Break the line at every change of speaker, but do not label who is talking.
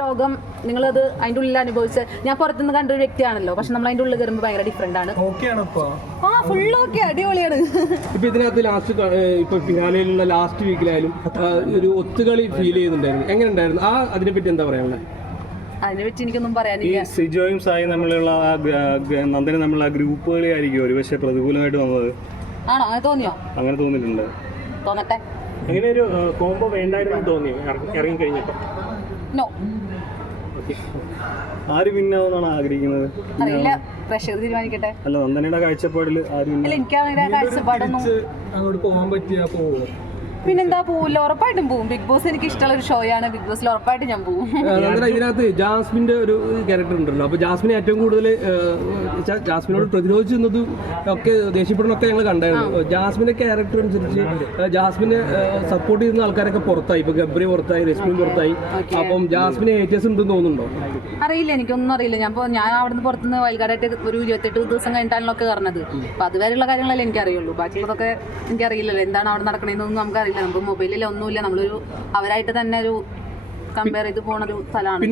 ലോകം നിങ്ങളത് അതിന്റെ ഉള്ളിൽ അനുഭവിച്ച് ഞാൻ പുറത്തുനിന്ന് കണ്ട ഒരു വ്യക്തിയാണല്ലോ. പക്ഷെ നമ്മൾ അതിന്റെ ഉള്ളിൽ കയറുമ്പോൾ ഭയങ്കര ഡിഫറെന്റ് ആണ്. ആ ഫുൾ ഓക്കെ അടിപൊളിയാണ്.
ഇപ്പൊ ഇതിനകത്ത് ലാസ്റ്റ് ഇപ്പൊ ഫിനാലയിലുള്ള ലാസ്റ്റ് വീക്കിലായാലും ഒരു ഒത്തുകളി ഫീൽ ചെയ്യുന്നുണ്ടായിരുന്നു. എങ്ങനെ ഉണ്ടായിരുന്നു ആ അതിനെപ്പറ്റി എന്താ പറയാനുള്ളത്
അതിനെ പറ്റി എനിക്കൊന്നും പറയാനില്ല.
സിജോയും സായി നമ്മളുള്ള നമ്മൾ നന്ദനും തമ്മിലുള്ള ആ ഗ്രൂപ്പ് കളിയായിരിക്കും ഒരുപക്ഷെ പ്രതികൂലമായിട്ട് വന്നത്.
ആണോ? അങ്ങനെ തോന്നിയോ?
അങ്ങനെ തോന്നിയിട്ടുണ്ട്.
തോന്നട്ടെ.
അങ്ങനെ ഒരു കോംബോ വേണ്ടായിരുന്നു തോന്നി. ഇറങ്ങി കഴിഞ്ഞപ്പോൾ
നോ
ആര് പിന്നാവുന്നാണ് ആഗ്രഹിക്കുന്നത്?
അറിയില്ല. പ്രഷർ തീരുമാനിക്കട്ടെ.
അല്ല നന്ദനയുടെ കാഴ്ചപ്പാടിൽ ആര്
അല്ല കാഴ്ചപ്പാടൊന്നും
അങ്ങോട്ട് പോകാൻ പറ്റിയാ പോവും
പിന്നെന്താ പോവില്ല ഉറപ്പായിട്ടും പോവും. ബിഗ് ബോസ് എനിക്ക് ഇഷ്ടമുള്ള ഒരു ഷോ ആണ് ബിഗ് ബോസിൽ ഉറപ്പായിട്ട് ഞാൻ പോവും.
ഇതിനകത്ത് ജാസ്മിന്റെ ഒരു ക്യാരക്ടർ ഉണ്ടല്ലോ. അപ്പൊ ജാസ്മിനെ ഏറ്റവും കൂടുതൽ ജാസ്മിനോട് പ്രതിരോധിച്ചു നിന്നതും ഒക്കെ ദേഷ്യപ്പെടുന്നൊക്കെ ഞങ്ങൾ കണ്ടായിരുന്നു. ജാസ്മിന്റെ ക്യാരക്ടർ അനുസരിച്ച് ജാസ്മിനെ സപ്പോർട്ട് ചെയ്യുന്ന ആൾക്കാരൊക്കെ പുറത്തായി. ഇപ്പൊ ഗബ്രി പുറത്തായി രശ്മി പുറത്തായി. അപ്പം ജാസ്മിനെ ഏറ്റേഴ്സ് ഉണ്ടെന്ന് തോന്നുന്നുണ്ടോ?
അറിയില്ല എനിക്കൊന്നും അറിയില്ല. ഞാൻ ഞാൻ അവിടുന്ന് പുറത്തുനിന്ന് വൈകാരായിട്ട് ഒരു ഇരുപത്തെട്ട് ദിവസം കഴിഞ്ഞിട്ടാണല്ലോ ഒക്കെ കയറുന്നത് അപ്പൊ അതുവരെയുള്ള കാര്യങ്ങളല്ലേ എനിക്കറിയുള്ളൂ. ബാക്കിയുള്ളതൊക്കെ എനിക്കറിയില്ലല്ലോ. എന്താണ് അവിടെ നടക്കണേന്നൊന്നും നമുക്കറിയില്ല. നമുക്ക് മൊബൈലിൽ ഒന്നുമില്ല നമ്മളൊരു അവരായിട്ട് തന്നെ ഒരു കമ്പയർ ചെയ്ത് പോണ ഒരു സ്ഥലമാണ്